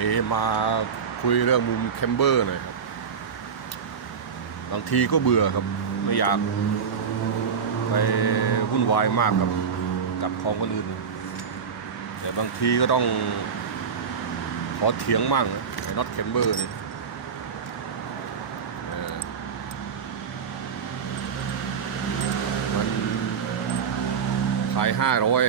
นี้มาคุยเรื่องมุมแคมเบอร์หน่อยครับ บางทีก็เบื่อครับ ไม่อยากไปวุ่นวายมากกับกับของคนอื่น แต่บางทีก็ต้องขอเถียงมั่งนะไอ้น็อตแคมเบอร์นี่มันขายห้าร้อย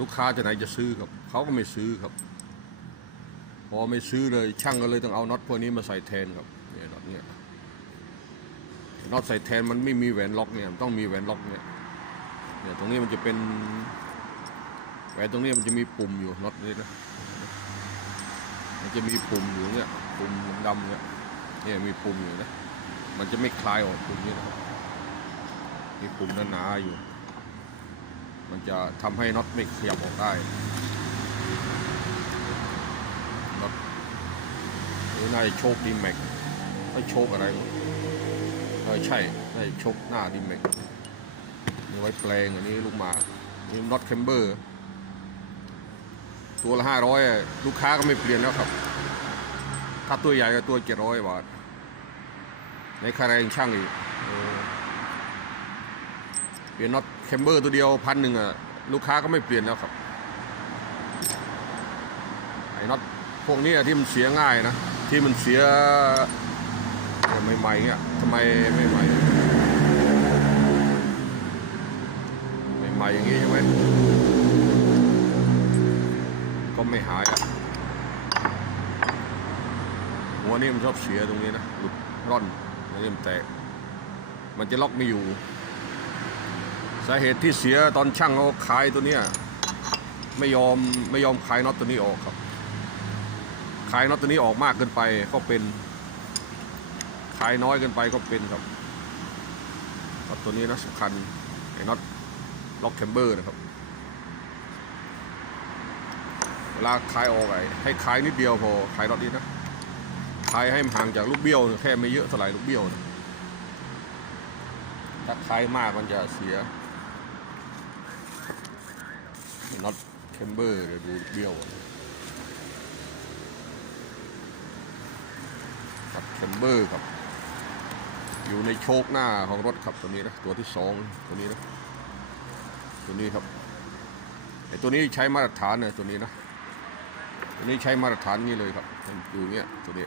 ลูกค้าจะไหนจะซื้อครับ เขาก็ไม่ซื้อครับ พอไม่ซื้อเลยช่างก็เลยต้องเอาน็อตพวกนี้มาใส่แทนครับเนี่ยน็อตเนี่ยน็อตใส่แทนมันไม่มีแหวนล็อกเนี่ยต้องมีแหวนล็อกเนี่ยเนี่ยตรงนี้มันจะเป็นแหวนตรงนี้มันจะมีปุ่มอยู่น็อตนี้นะมันจะมีปุ่มอยู่เนี่ยปุ่มดำเนี่ยเนี่ยมีปุ่มอยู่นะมันจะไม่คลายออกปุ่มนี้นะมีปุ่มหนาๆอยู่ มันจะทำให้น็อตไม่ขยับออกได้ รือน่าจะโชคดีแม็กไม่โชคอะไรหรอกเออใช่น่าจะโชคหน้าดีแม็กนี่ไว้แปลงอันนี้ลูกหมานี่น็อตแคมเบอร์ตัวละห้าร้อยลูกค้าก็ไม่เปลี่ยนแล้วครับ ถ้าตัวใหญ่ก็ตัวเจ็ดร้อยบาท ในคาแรงช่างอีกเปลี่ยนน็อตแคมเบอร์ตัวเดียวพันหนึ่งอะลูกค้าก็ไม่เปลี่ยนแล้วครับไอ้น็อตพวกนี้ที่มันเสียง่ายนะ ที่มันเสียใหม่ๆเนี่ยทำไมไม่ใหม่ใหม่ๆอย่างงี้ใช่ไหมก็ไม่หายอะหัวนี่มันชอบเสียตรงนี้นะหลุดร่อนนี่มันแตก มันจะล็อกไม่อยู่ สาเหตุที่เสียตอนช่างเขาขายตัวเนี้ยไม่ยอมไม่ยอมขายน็อตตัวนี้ออกครับ ขายน็อตตัวนี้ออกมากเกินไปก็เป็นขายน้อยเกินไปก็เป็นครับน็อตตัวนี้นะสำคัญไอ้น็อตล็อกแคมเบอร์นะครับเวลาขายออกไอ้ให้ขายนิดเดียวพอขายน็อตนี้นะขายให้มันห่างจากลูกเบี้ยวแค่ไม่เยอะเท่าไหร่ลูกเบี้ยวนะถ้าขายมากมันจะเสียน็อตแคมเบอร์เดี๋ยวดูเบี้ยว อะกับแคมเบอร์ครับ อยู่ในโชคหน้าของรถครับตัวนี้นะตัวที่สองตัวนี้นะตัวนี้ครับไอตัวนี้ใช้มาตรฐานนะตัวนี้นะตัวนี้ใช้มาตรฐานนี่เลยครับอยู่เนี้ยตัวนี้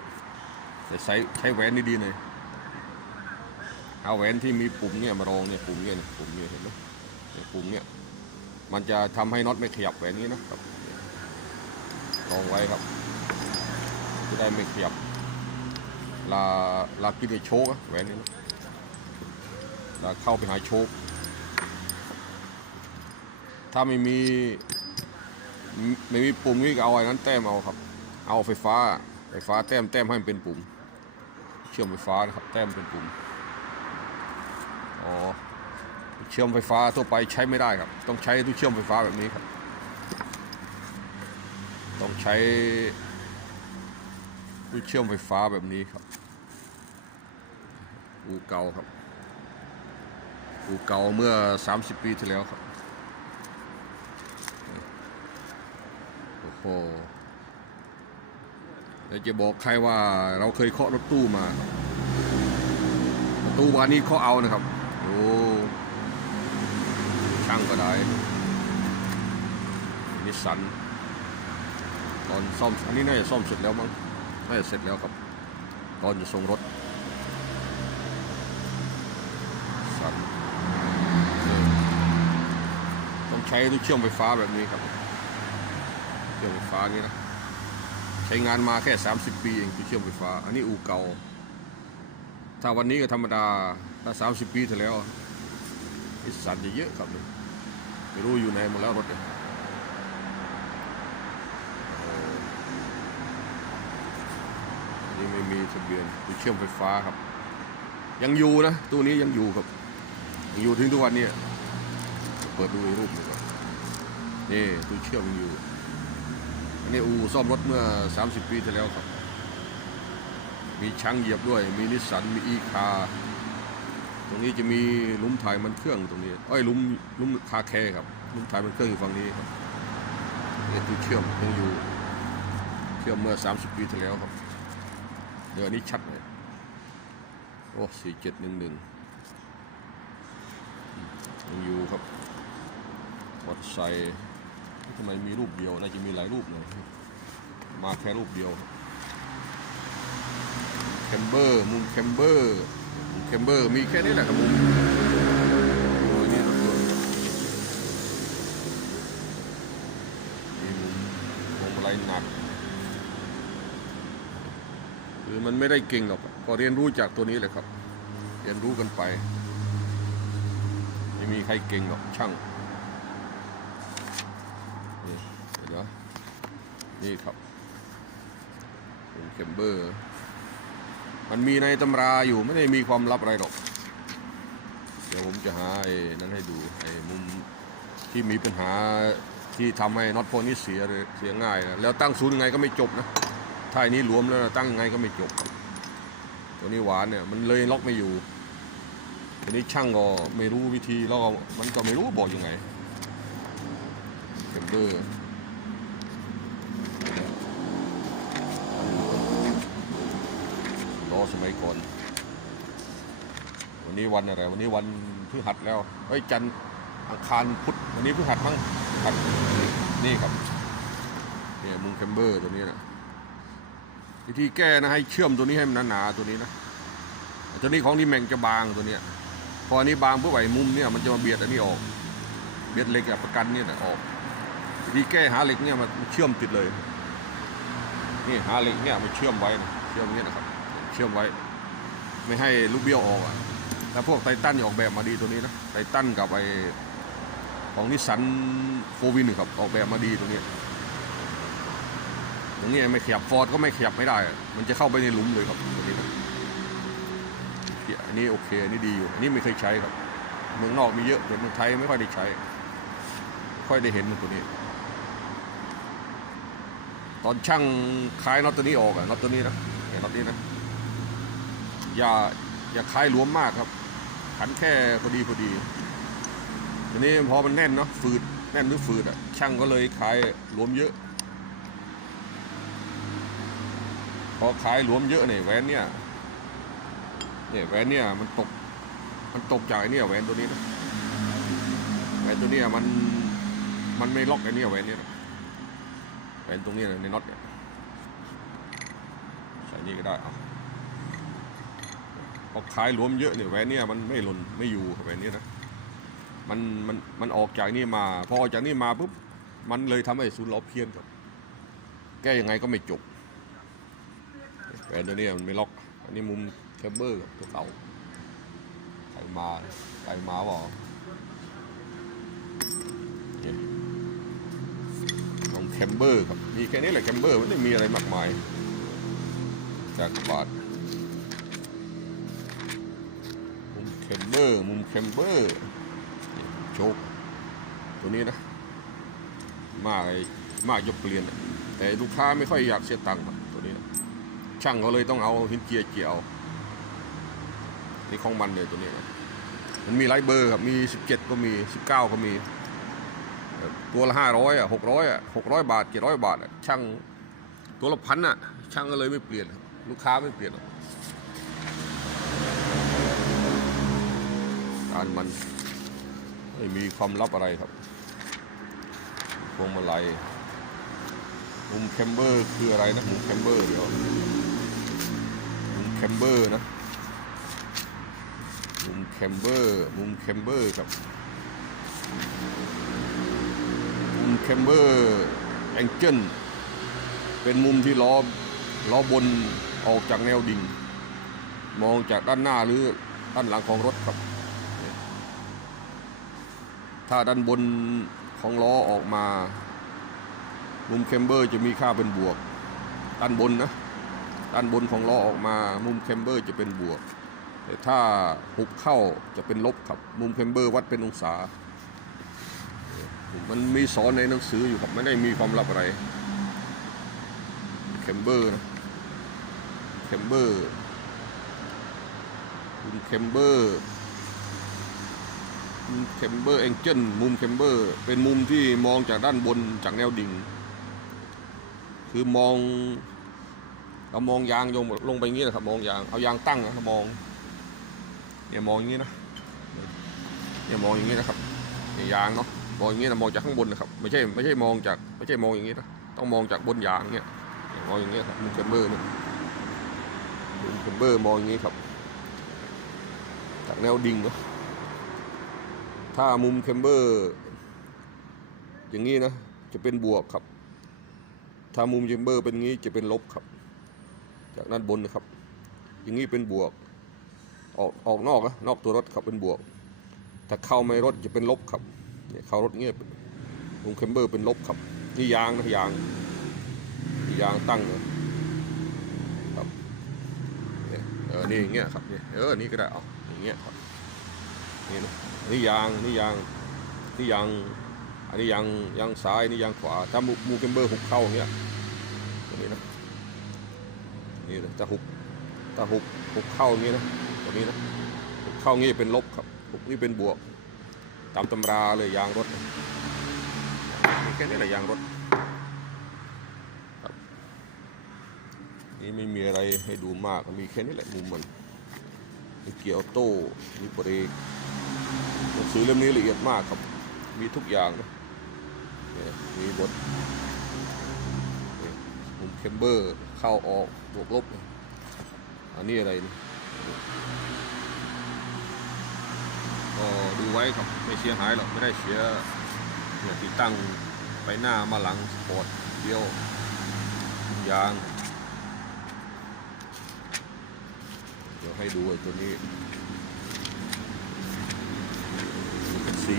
แต่ใช้ใช้แหวนดีๆหน่อยเอาแหวนที่มีปุ่มเนี่ยมารองเนี่ยปุ่มเนี่ยนะปุ่มเนี่ยเห็นไหมปุ่มเนี่ยมันจะทำให้น็อตไม่ขยับแหวนนี้นะครับลองไว้ครับจะได้ไม่ขยับ ลาลากินในโชกอะแหวนนี้นะลาเข้าไปหาโชกถ้าไม่มีไม่มีปุ่มนี่ก็เอาไอ้นั้นแต้มเอาครับ เอาไฟฟ้าไฟฟ้าแต้มแต้มให้มันเป็นปุ่ม เชื่อมไฟฟ้านะครับแต้มเป็นปุ่มอ๋อเชื่อมไฟฟ้าทั่วไปใช้ไม่ได้ครับ ต้องใช้ตู้เชื่อมไฟฟ้าแบบนี้ครับ ต้องใช้ตู้เชื่อมไฟฟ้าแบบนี้ครับ อูเก่าครับ อูเก่าเมื่อ 30 ปีที่แล้วครับ โอ้โหเดี๋ยวจะบอกใครว่าเราเคยเคาะรถตู้มาครับตู้วันนี้เคาะเอานะครับโอ้ช่างก็ได้นิสสันตอนซ่อม อันนี้น่าจะซ่อมเสร็จแล้วมั้งน่าจะเสร็จแล้วครับ ตอนจะส่งรถ สัน ใช้ตู้เชื่อมไฟฟ้าแบบนี้ครับ เชื่อมไฟฟ้านี้นะ ใช้งานมาแค่ 30 ปีเองตู้เชื่อมไฟฟ้า อันนี้อู่เก่า ถ้าวันนี้ก็ธรรมดา ถ้า 30 ปีที่แล้วนิสันจะเยอะครับไม่รู้อยู่ไหนหมดแล้วรถเนี่ยนี่ไม่มีทะเบียนตู้เชื่อมไฟฟ้าครับ ยังอยู่นะตู้นี้ยังอยู่ครับยังอยู่ถึงทุกวันนี้ เปิดดูรูปดูก่อ นนี่ตู้เชื่อมอยู่ อันนี้อูซ่อมรถเมื่อ 30 ปีที่แล้วครับ มีช้างเหยียบด้วย มีนิสสัน มีอีคา ตรงนี้จะมีหลุมถ่ายมันเครื่องตรงนี้เอ้ยหลุมหลุมคาแคร์ครับหลุมถ่ายมันเครื่องอยู่ฝั่งนี้ครับนี่ตู้เชื่อมยังอยู่ เชื่อมเมื่อ 30 ปีที่แล้วครับ เดี๋ยวนนี้ชัดเลยโอ้สี่เจ็ดหนึ่งหนึ่งยังอยู่ครับมอเตไซ ทำไมมีรูปเดียวน่าจะมีหลายรูปหน่อยมาแค่รูปเดียวแคมเบอร์มุมแคมเบอร์มุมแคมเบอร์มีแค่นี้แหละครับมุมโอ้ยนี่รถยนต์มีมุมพวงมาลัยหนักคือมันไม่ได้เก่งหรอกก็เรียนรู้จากตัวนี้แหละครับ เรียนรู้กันไปไม่มีใครเก่งหรอกช่าง นี่เดี๋ยว นี่ครับเป็นเคมเบอร์ มันมีในตำราอยู่ไม่ได้มีความลับอะไรหรอก เดี๋ยวผมจะหาไอ้นั้นให้ดูไอ้มุมที่มีปัญหาที่ทำให้น็อตพวกนี้เสียเลยเสียง่ายนะแล้วตั้งศูนย์ยังไงก็ไม่จบนะถ้าอันนี้หลวมแล้วนะตั้งยังไงก็ไม่จบ ตัวนี้หวานเนี่ยมันเลยล็อกไม่อยู่ตัวนี้ช่างก็ไม่รู้วิธีแล้วก็มันก็ไม่รู้บอกยังไงเคมเบอร์ล้อ สมัยก่อน วันนี้วันอะไร วันนี้วันพฤหัสแล้วเฮ้ยจันอังคารพุธวันนี้พฤหัสมั้งพฤหัสนี่ครับเนี่ยมุงเคมเบอร์ตัวนี้นะวิธีแก้นะให้เชื่อมตัวนี้ให้มันหนาๆตัวนี้นะตัวนี้ของดีแมงจะบางตัวเนี้ยพออันนี้บางเพื่อไหวมุมเนี่ยมันจะมาเบียดอันนี้ออก เบียดเหล็กอะประกันเนี่ยนะออกวิธีแก้หาเหล็กเนี่ยมันเชื่อมติดเลยนี่หาเหล็กเนี่ยมันเชื่อมไว้นะเชื่อมเนี่ยนะครับ เชื่อมไว้ ไม่ให้ลูกเบี้ยวออกอะแต่พวกไททันออกแบบมาดีตัวนี้นะไททันกับไอของนิสสันโฟวินครับออกแบบมาดีตัวนี้ยอย่างนี้ไม่ขยับฟอร์ดก็ไม่ขยับไม่ได้ มันจะเข้าไปในหลุมเลยครับตัวนี้นะอันนี้โอเคอันนี้ดีอยู่อันนี้ไม่เคยใช้ครับ เมืองนอกมีเยอะแต่เมืองไทยไม่ค่อยได้ใช้ ค่อยได้เห็นมันตัวนี้ ตอนช่างคลายน็อตตัวนี้ออกอะน็อตตัวนี้นะเนี่ยน็อตนี้นะ อย่าอย่าคลายหลวมมากครับ ขันแค่พอดีพอดีทีนี้พอมันแน่นเนาะฝืดแน่นหรือฝืดอะช่างก็เลยคลายหลวมเยอะ พอขายหลวมเยอะเนี่ยแหวนเนี่ยเนี่ยแหวนเนี่ยมันตก มันตกจากไอ้เนี่ยแหวนตัวนี้นะแหวนตัวเนี้ยมันมันไม่ล็อกไอ้เนี่ยแหวนเนี่ยนะแหวนตรงนี้นะในน็อตเนี่ยใส่นี่ก็ได้เอา พอขายหลวมเยอะเนี่ยแหวนเนี่ยมันไม่หล่นไม่อยู่แหวนนี้นะมันมันมันออกจากนี่มาพอออกจากนี่มาปุ๊บมันเลยทำให้ศูนย์ล้อเพี้ยนครับแก้ยังไงก็ไม่จบแหวนตัวนี้มันไม่ล็อก อันนี้มุมแคมเบอร์กับตัวเก่าใครมาใครมาบอกของแคมเบอร์ครับ มีแค่นี้แหละแคมเบอร์ไม่ได้มีอะไรมากมายจากบาท มุมแคมเบอร์ มุมแคมเบอร์โชคตัวนี้นะ มากมากยกเปลี่ยน แต่ลูกค้าไม่ค่อยอยากเสียตังค์ตัวนี้ ช่างเขาเลยต้องเอาหินเจียเจียวนี่ของมันเลยตัวนี้นะมันมีหลายเบอร์ครับ มี 17 ก็มี 19 ก็มี ตัวละ500อะ600อะ600บาท700บาทอะช่างตัวละพันอะ ช่างก็เลยไม่เปลี่ยน ลูกค้าไม่เปลี่ยน กการมันไม่มีความลับอะไรครับพวงมาลัยมุมแคมเบอร์คืออะไรนะมุมแคมเบอร์เดี๋ยวมุมแคมเบอร์นะมุมแคมเบอร์มุมแคมเบอร์ครับมุมแคมเบอร์แองเจิลเป็นมุมที่ล้อล้อบนออกจากแนวดิ่งมองจากด้านหน้าหรือด้านหลังของรถครับ ถ้าด้านบนของล้อออกมามุมเคมเบอร์จะมีค่าเป็นบวก ด้านบนนะ ด้านบนของล้อออกมา มุมเคมเบอร์จะเป็นบวก แต่ถ้าหุบเข้าจะเป็นลบครับ มุมเคมเบอร์วัดเป็นองศา มันมีสอนในหนังสืออยู่ครับ ไม่ได้มีความลับอะไร เคมเบอร์นะ เคมเบอร์มุมเคมเบอร์ มุมเคมเบอร์แองเจิลมุมเคมเบอร์ เป็นมุมที่มองจากด้านบนจากแนวดิ่ง คือมองเรามองยางลงลงไปอย่างนี้นะครับมองยางเอายางตั้งนะมองเนี่ยมองอย่างนี้นะเนี่ยมองอย่างนี้นะครับเนี่ยยางเนาะมองอย่างนี้นะมองจากข้างบนนะครับ ไม่ใช่ไม่ใช่มองจากไม่ใช่มองอย่างนี้นะต้องมองจากบนยางเนี่ยเนี่ยมองอย่างนี้ครับมุมเคมเบอร์เนี่ยมุมเคมเบอร์มองอย่างนี้ครับจากแนวดิ่งเนาะ ถ้ามุมเคมเบอร์ อย่างนี้นะ จะเป็นบวกครับ ถ้ามุมเคมเบอร์เป็นงี้จะเป็นลบครับ จากด้านบนนะครับ อย่างนี้เป็นบวก ออกออกนอกนะนอกตัวรถครับเป็นบวก ถ้าเข้าไม่รถจะเป็นลบครับเนี่ยเข้ารถเงี้ยมุมเคมเบอร์เป็นลบครับนี่ยางนะยางยางตั้งนะครับเนี่ยเออนี่อย่างเงี้ยครับเนี่ยเออนี่ก็ได้เอาอย่างเงี้ยครับ นี่นะนี่ยางนี่ยางนี่ยางอันนี้ยางยางซ้ายนี่ยางขวา ถ้ามูมูเคมเบอร์หุบเข้าอย่างเงี้ยตรงนี้นะนี่นะจะหุบถ้าหุบหุบเข้าอย่างนี้นะตรงนี้นะหุบเข้าอย่างงี้เป็นลบครับหุบนี่เป็นบวก ตามตำราเลยยางรถมีแค่นี้แหละยางรถครับนี่ไม่มีอะไรให้ดูมาก มีแค่นี้แหละมุมมันมีเกียร์ออโต้มีเบรก นังสือเล่มนี้ละเอียดมากครับ มีทุกอย่างนะมีบทมุมเคมเบอร์เข้าออกบวกลบ อันนี้อะไรนี่ก็ดูไว้ครับไม่เสียหายหรอกไม่ได้เสียเนี่ยติดตั้งไปหน้ามาหลังสปอร์ตเดียวยาง เดี๋ยวให้ดูไอ้ตัวนี้เป็น สี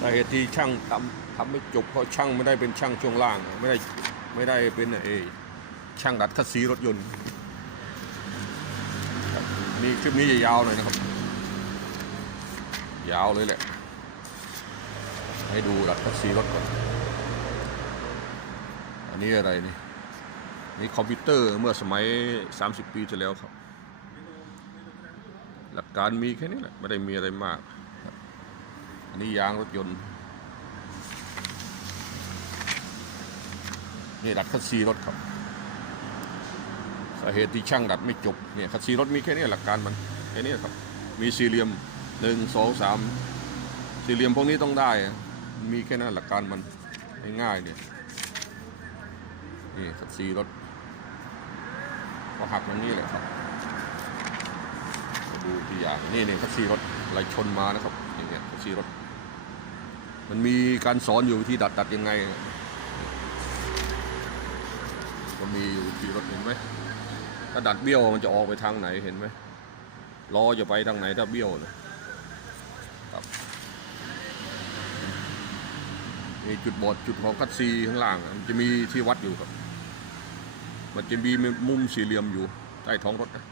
สาเหตุที่ช่างทำทำไม่จบเพราะช่างไม่ได้เป็นช่างช่วงล่าง ไม่ได้ไม่ได้เป็นเอช่างดัดคัดสีรถยนต์นี่คลิปนี้จะยาวหน่อยนะครับ ยาวเลยแหละ ให้ดูดัดคัดสีรถก่อน อันนี้อะไรนี่นี่คอมพิวเตอร์เมื่อสมัย 30 ปีที่แล้วครับ หลักการมีแค่นี้แหละไม่ได้มีอะไรมากอันนี้ยางรถยนต์นี่ดัดคัสซีรถครับสาเหตุที่ช่างดัดไม่จบเนี่ยคัสซีรถมีแค่นี้หลักการมันแค่นี้ครับ มีสี่เหลี่ยมหนึ่งสองสามสี่เหลี่ยมพวกนี้ต้องได้ มีแค่นั้นหลักการมันง่ายๆเนี่ยนี่คัสซีรถก็หักมันนี่แหละครับ มาดูที่อย่างนี่นี่คัสซีรถอะไรชนมานะครับอย่างเงี้ยคัสซีรถ มันมีการสอนอยู่ที่ดัดดัดยังไงก็มีอยู่ที่รถเห็นไหมถ้าดัดเบี้ยวมันจะออกไปทางไหนเห็นไหมล้อจะไปทางไหนถ้าเบี้ยวนะครับนี่จุดบอดจุดของคัดซีข้างล่าง มันจะมีที่วัดอยู่ครับ มันจะมีมุมสี่เหลี่ยมอยู่ใต้ท้องรถนะ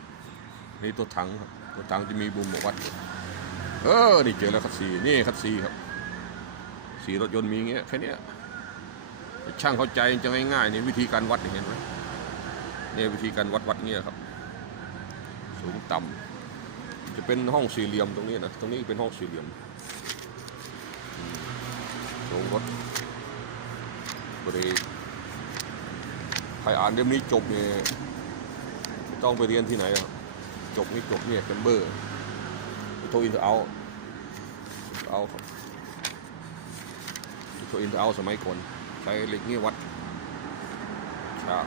นี่ตัวถังครับ ตัวถังจะมีมุมบอกวัดเออ นี่เจอแล้วคัดซีนี่คัดซีครับ สีรถยนต์มีอย่างเงี้ยแค่นี้ช่างเข้าใจจะง่ายๆนี่วิธีการวัดเห็นไหมเนี่ยวิธีการวัดวัดเงี้ยครับ สูงต่ำจะเป็นห้องสี่เหลี่ยมตรงนี้นะตรงนี้เป็นห้องสี่เหลี่ยมอืมลงรถบรกใครอ่านเล่มนี้จบเนี่ยต้องไปเรียนที่ไหนอะ จบนี่จบเนี่ยเกมเบอร์โทอินเอร์เอาเอาครับตัวอินเอร์เอาสมัยก่อนใช้เหล็กนี่วัดฉาก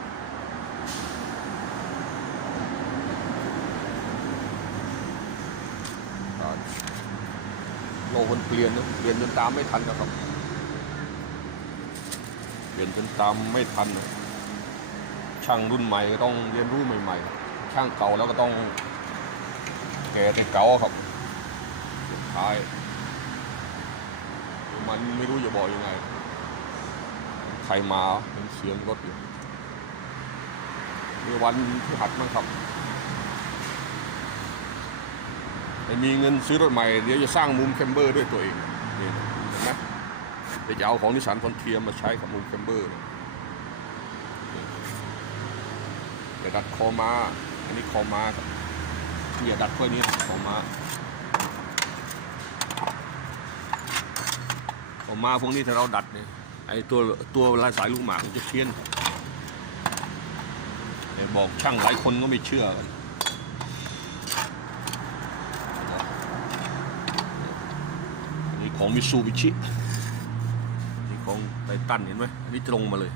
อ่าโลกมันเปลี่ยนนะเปลี่ยนจนตามไม่ทันนะครับ เปลี่ยนจนตามไม่ทันนะช่างรุ่นใหม่ก็ต้องเรียนรู้ใหม่ ๆ ช่างเก่าแล้วก็ต้อง แกแต่เก่าครับสุดท้าย มันไม่รู้จะบอกยังไง ใครมาเป็นเสียงรถอยู่มีวันที่หัดมั้งครับแต่มีเงินซื้อรถใหม่ เดี๋ยวจะสร้างมุมแคมเบอร์ด้วยตัวเองนี่เห็นไหมเดี๋ยวจะเอาของนิสสันคอนเทียมมาใช้กับมุมแคมเบอร์เนี่ยเดี๋ยวดัดคอมา อันนี้คอมาครับ เนี่ยดัดค่อยนี้คอมาออกมาพวกนี้ถ้าเราดัดเนี่ยไอ้ตัวตัวลายสายลูกหมากมันจะเพี้ยนแต่บอกช่างหลายคนก็ไม่เชื่อกันนี่ของมิซูบิชินี่ของไททันเห็นไหมนนี้ตรงมาเลย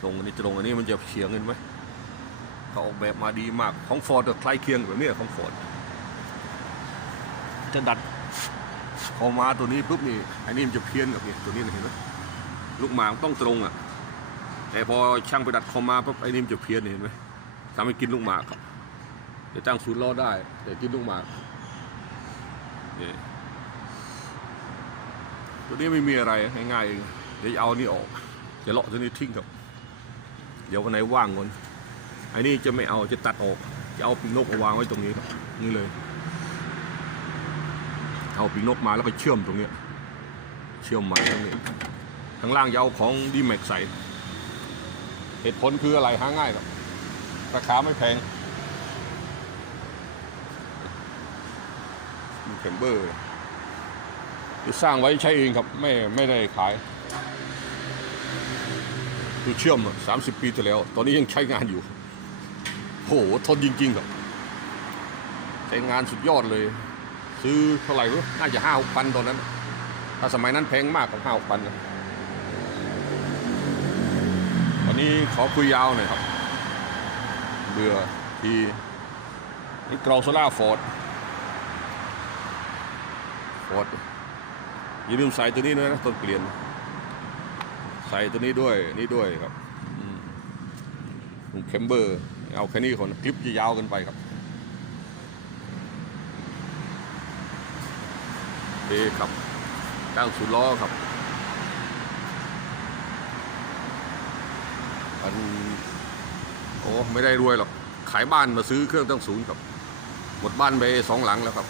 ตรงอันนี้ตรงอันนี้มันจะเฉียงเห็นไหม เขาออกแบบมาดีมากของฟอร์ดคล้ายเคียงแบบเนี้ยของฟอร์ดจะดัดพอมาตัวนี้ปุ๊บนี่อันนี้มันจะเพี้ยนกับนี่ตัวนี้นะเห็นไหมลูกหมากต้องตรงอะ แต่พอช่างไปดัดคอมาปุ๊บไอ้นี่มันจะเพี้ยนเห็นไหมทำให้กินลูกหมากครับจะตั้งศูนย์ล้อได้ แต่กินลูกหมากนี่ตัวนี้ไม่มีอะไรง่ายๆเองเดี๋ยวจะเอาอันนี่ออกจะเลาะตัวนี้ทิ้งครับ เดี๋ยววันไหนว่างก่อนไอ้นี่จะไม่เอาจะตัดออก จะเอาปีกนกมาวางไว้ตรงนี้นี่เลย เอาปีกนกมาแล้วก็เชื่อมตรงนี้ เชื่อมมาตรงนี้ข้างล่างจะเอาของดีแม็กใส่ เหตุผลคืออะไรหาง่ายครับราคาไม่แพงมีเข็มเบอร์ที่สร้างไว้ใช้เองครับไม่ไม่ได้ขายคือเชื่อมสามสิบปีที่แล้ว ตอนนี้ยังใช้งานอยู่ โหทนจริงๆครับใช้งานสุดยอดเลย ซื้อเท่าไหร่รู้น่าจะห้าหกพันตอนนั้น ถ้าสมัยนั้นแพงมากกว่าห้าหกพันวันนี้ขอคุยยาวหน่อยครับ เบื่อทีนี่กรองโซล่าฟอร์ดฟอร์ดอย่าลืมใส่ตัวนี้ด้วยนะต้นเปลี่ยน ใส่ตัวนี้ด้วยนี่ด้วยครับอืมถุงเคมเบอร์ เอาแค่นี้คนคลิปจะยาวกันไปครับเอครับตั้งศูนย์ล้อครับ อันโอ้ไม่ได้รวยหรอก ขายบ้านมาซื้อเครื่องตั้งศูนย์ครับ หมดบ้านไปสองหลังแล้วครับ